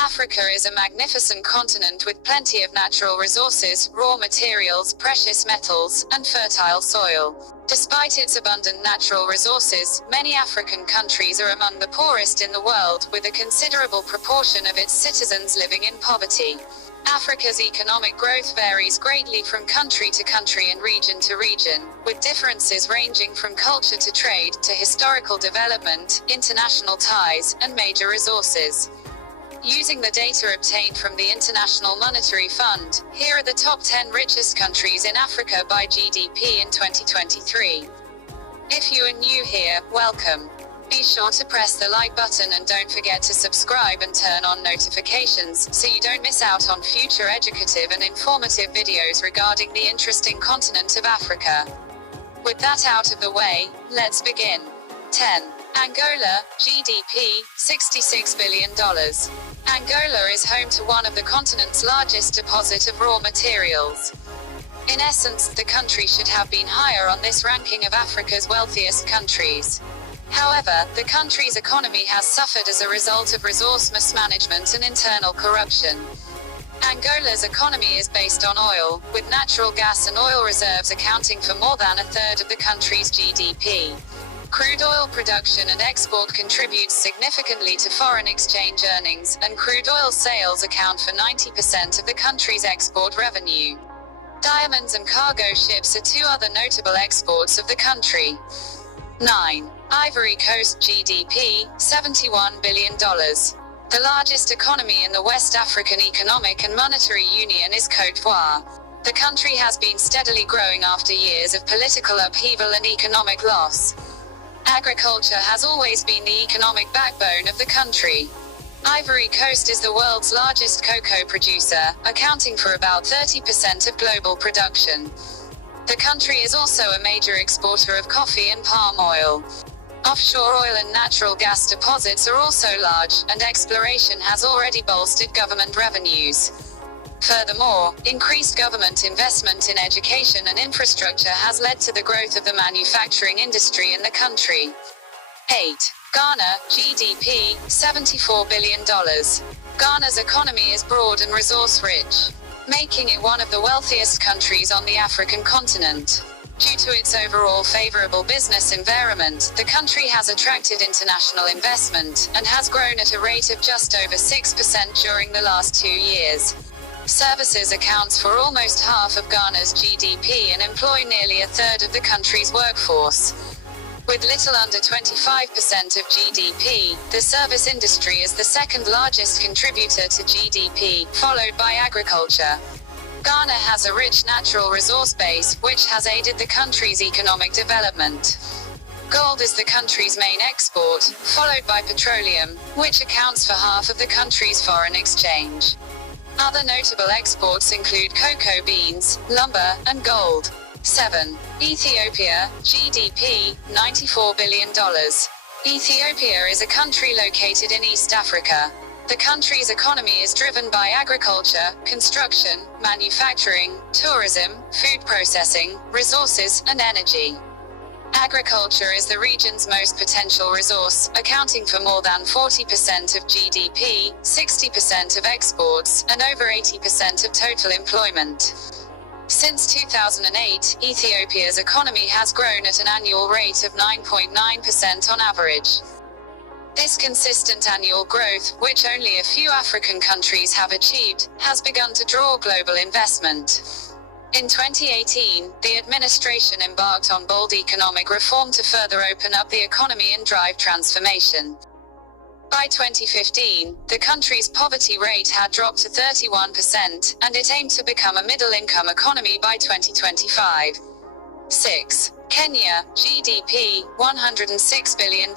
Africa is a magnificent continent with plenty of natural resources, raw materials, precious metals, and fertile soil. Despite its abundant natural resources, many African countries are among the poorest in the world, with a considerable proportion of its citizens living in poverty. Africa's economic growth varies greatly from country to country and region to region, with differences ranging from culture to trade, to historical development, international ties, and major resources. Using the data obtained from the International Monetary Fund, here are the top 10 richest countries in Africa by GDP in 2023. If you are new here, welcome. Be sure to press the like button and don't forget to subscribe and turn on notifications, so you don't miss out on future educative and informative videos regarding the interesting continent of Africa. With that out of the way, let's begin. 10. Angola, GDP, $66 billion. Angola is home to one of the continent's largest deposit of raw materials. In essence, the country should have been higher on this ranking of Africa's wealthiest countries. However, the country's economy has suffered as a result of resource mismanagement and internal corruption. Angola's economy is based on oil, with natural gas and oil reserves accounting for more than a third of the country's GDP. Crude oil production and export contributes significantly to foreign exchange earnings, and crude oil sales account for 90% of the country's export revenue. Diamonds and cargo ships are two other notable exports of the country. 9. Ivory Coast, GDP, $71 billion. The largest economy in the West African Economic and Monetary Union is Côte d'Ivoire. The country has been steadily growing after years of political upheaval and economic loss. Agriculture has always been the economic backbone of the country. Ivory Coast is the world's largest cocoa producer, accounting for about 30% of global production. The country is also a major exporter of coffee and palm oil. Offshore oil and natural gas deposits are also large, and exploration has already bolstered government revenues. Furthermore, increased government investment in education and infrastructure has led to the growth of the manufacturing industry in the country. 8. Ghana, GDP, $74 billion. Ghana's economy is broad and resource-rich, making it one of the wealthiest countries on the African continent. Due to its overall favorable business environment, the country has attracted international investment, and has grown at a rate of just over 6% during the last 2 years. Services accounts for almost half of Ghana's GDP and employ nearly a third of the country's workforce. With little under 25% of GDP, the service industry is the second largest contributor to GDP, followed by agriculture. Ghana has a rich natural resource base, which has aided the country's economic development. Gold is the country's main export, followed by petroleum, which accounts for half of the country's foreign exchange. Other notable exports include cocoa beans, lumber, and gold. 7. Ethiopia, GDP, $94 billion. Ethiopia is a country located in East Africa. The country's economy is driven by agriculture, construction, manufacturing, tourism, food processing, resources, and energy. Agriculture is the region's most potential resource, accounting for more than 40% of GDP, 60% of exports, and over 80% of total employment. Since 2008, Ethiopia's economy has grown at an annual rate of 9.9% on average. This consistent annual growth, which only a few African countries have achieved, has begun to draw global investment. In 2018, the administration embarked on bold economic reform to further open up the economy and drive transformation. By 2015, the country's poverty rate had dropped to 31%, and it aimed to become a middle-income economy by 2025. 6. Kenya, GDP, $106 billion.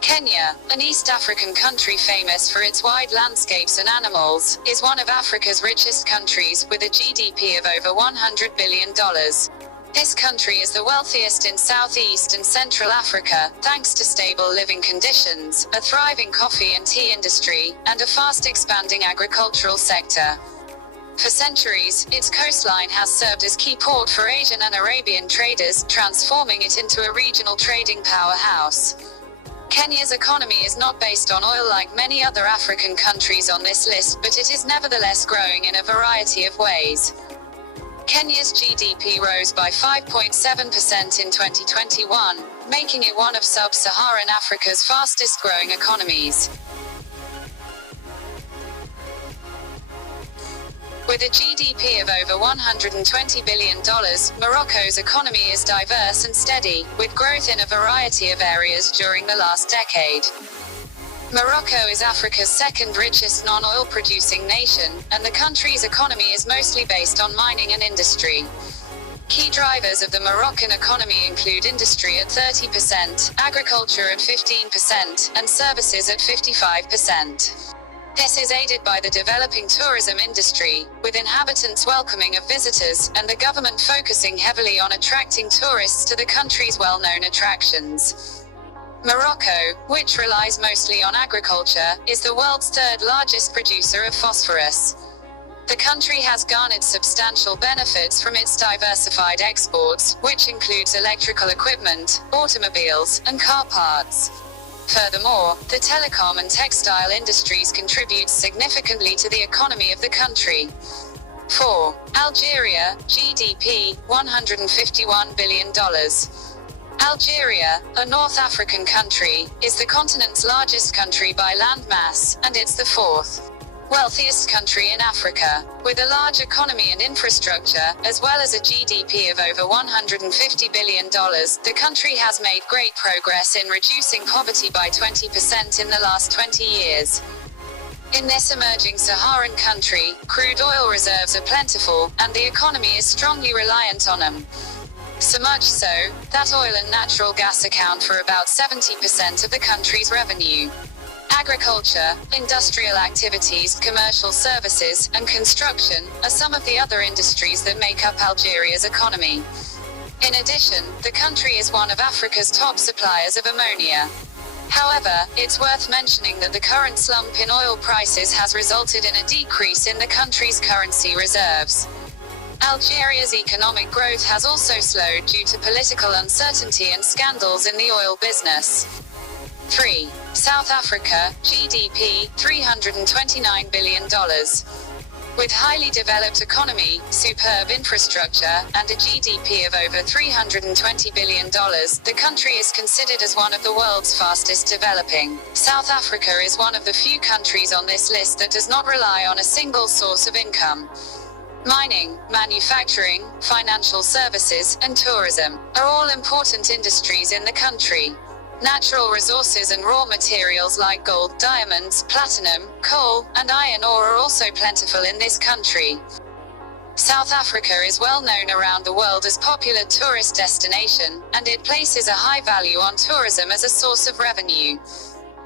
Kenya, an East African country famous for its wide landscapes and animals, is one of Africa's richest countries, with a GDP of over $100 billion. This country is the wealthiest in Southeast and Central Africa, thanks to stable living conditions, a thriving coffee and tea industry, and a fast-expanding agricultural sector. For centuries, its coastline has served as key port for Asian and Arabian traders, transforming it into a regional trading powerhouse. Kenya's economy is not based on oil like many other African countries on this list, but it is nevertheless growing in a variety of ways. Kenya's GDP rose by 5.7% in 2021, making it one of sub-Saharan Africa's fastest-growing economies. With a GDP of over $120 billion, Morocco's economy is diverse and steady, with growth in a variety of areas during the last decade. Morocco is Africa's second richest non-oil producing nation, and the country's economy is mostly based on mining and industry. Key drivers of the Moroccan economy include industry at 30%, agriculture at 15%, and services at 55%. This is aided by the developing tourism industry, with inhabitants welcoming of visitors, and the government focusing heavily on attracting tourists to the country's well-known attractions. Morocco, which relies mostly on agriculture, is the world's third largest producer of phosphorus. The country has garnered substantial benefits from its diversified exports, which includes electrical equipment, automobiles, and car parts. Furthermore, the telecom and textile industries contribute significantly to the economy of the country. 4. Algeria, GDP, $151 billion. Algeria, a North African country, is the continent's largest country by land mass, and it's the fourth wealthiest country in Africa. With a large economy and infrastructure, as well as a GDP of over $150 billion, the country has made great progress in reducing poverty by 20% in the last 20 years. In this emerging Saharan country, crude oil reserves are plentiful, and the economy is strongly reliant on them. So much so, that oil and natural gas account for about 70% of the country's revenue. Agriculture, industrial activities, commercial services, and construction are some of the other industries that make up Algeria's economy. In addition, the country is one of Africa's top suppliers of ammonia. However, it's worth mentioning that the current slump in oil prices has resulted in a decrease in the country's currency reserves. Algeria's economic growth has also slowed due to political uncertainty and scandals in the oil business. 3. South Africa, GDP, $329 billion. With highly developed economy, superb infrastructure, and a GDP of over $320 billion, the country is considered as one of the world's fastest developing. South Africa is one of the few countries on this list that does not rely on a single source of income. Mining, manufacturing, financial services, and tourism are all important industries in the country. Natural resources and raw materials like gold, diamonds, platinum, coal, and iron ore are also plentiful in this country. South Africa is well known around the world as a popular tourist destination, and it places a high value on tourism as a source of revenue.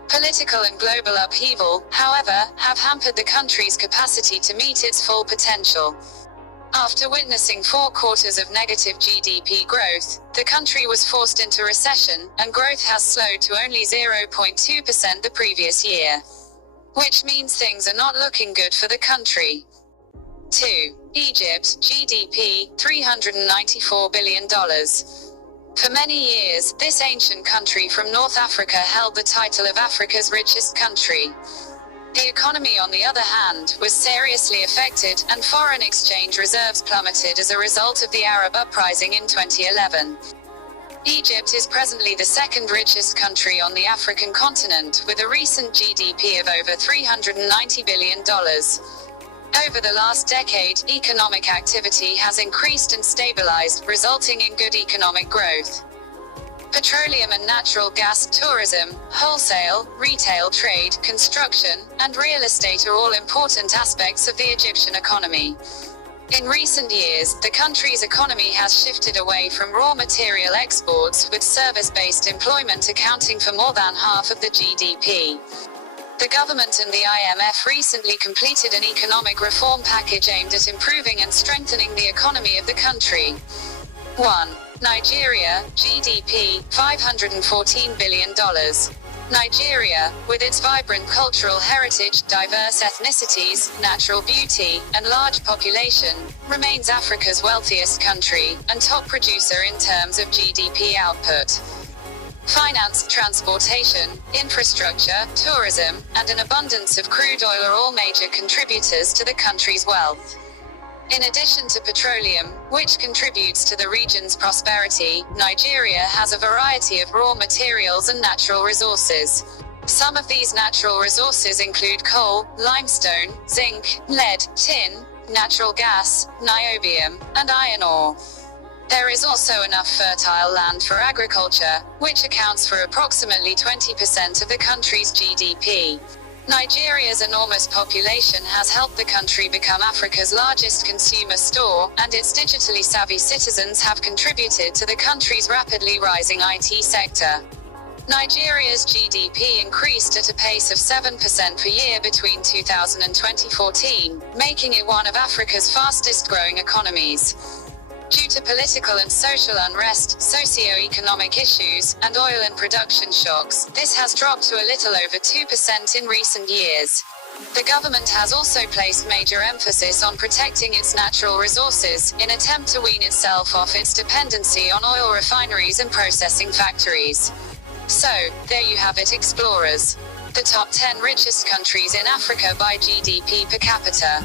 Political and global upheaval, however, have hampered the country's capacity to meet its full potential. After witnessing 4 quarters of negative GDP growth, the country was forced into recession, and growth has slowed to only 0.2% the previous year. Which means things are not looking good for the country. 2. Egypt, GDP, $394 billion. For many years, this ancient country from North Africa held the title of Africa's richest country. The economy, on the other hand, was seriously affected, and foreign exchange reserves plummeted as a result of the Arab uprising in 2011. Egypt is presently the second richest country on the African continent, with a recent GDP of over $390 billion. Over the last decade, economic activity has increased and stabilized, resulting in good economic growth. Petroleum and natural gas, tourism, wholesale, retail trade, construction, and real estate are all important aspects of the Egyptian economy. In recent years, the country's economy has shifted away from raw material exports, with service-based employment accounting for more than half of the GDP. The government and the IMF recently completed an economic reform package aimed at improving and strengthening the economy of the country. 1. Nigeria, GDP, $514 billion. Nigeria, with its vibrant cultural heritage, diverse ethnicities, natural beauty, and large population, remains Africa's wealthiest country, and top producer in terms of GDP output. Finance, transportation, infrastructure, tourism, and an abundance of crude oil are all major contributors to the country's wealth. In addition to petroleum, which contributes to the region's prosperity, Nigeria has a variety of raw materials and natural resources. Some of these natural resources include coal, limestone, zinc, lead, tin, natural gas, niobium, and iron ore. There is also enough fertile land for agriculture, which accounts for approximately 20% of the country's GDP. Nigeria's enormous population has helped the country become Africa's largest consumer store, and its digitally savvy citizens have contributed to the country's rapidly rising IT sector. Nigeria's GDP increased at a pace of 7% per year between 2000 and 2014, making it one of Africa's fastest growing economies. Due to political and social unrest, socio-economic issues, and oil and production shocks, this has dropped to a little over 2% in recent years. The government has also placed major emphasis on protecting its natural resources, in an attempt to wean itself off its dependency on oil refineries and processing factories. So, there you have it, explorers. The top 10 richest countries in Africa by GDP per capita.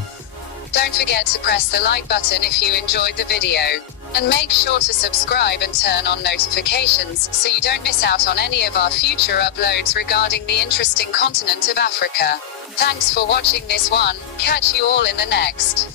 Don't forget to press the like button if you enjoyed the video. And make sure to subscribe and turn on notifications so you don't miss out on any of our future uploads regarding the interesting continent of Africa. Thanks for watching this one. Catch you all in the next.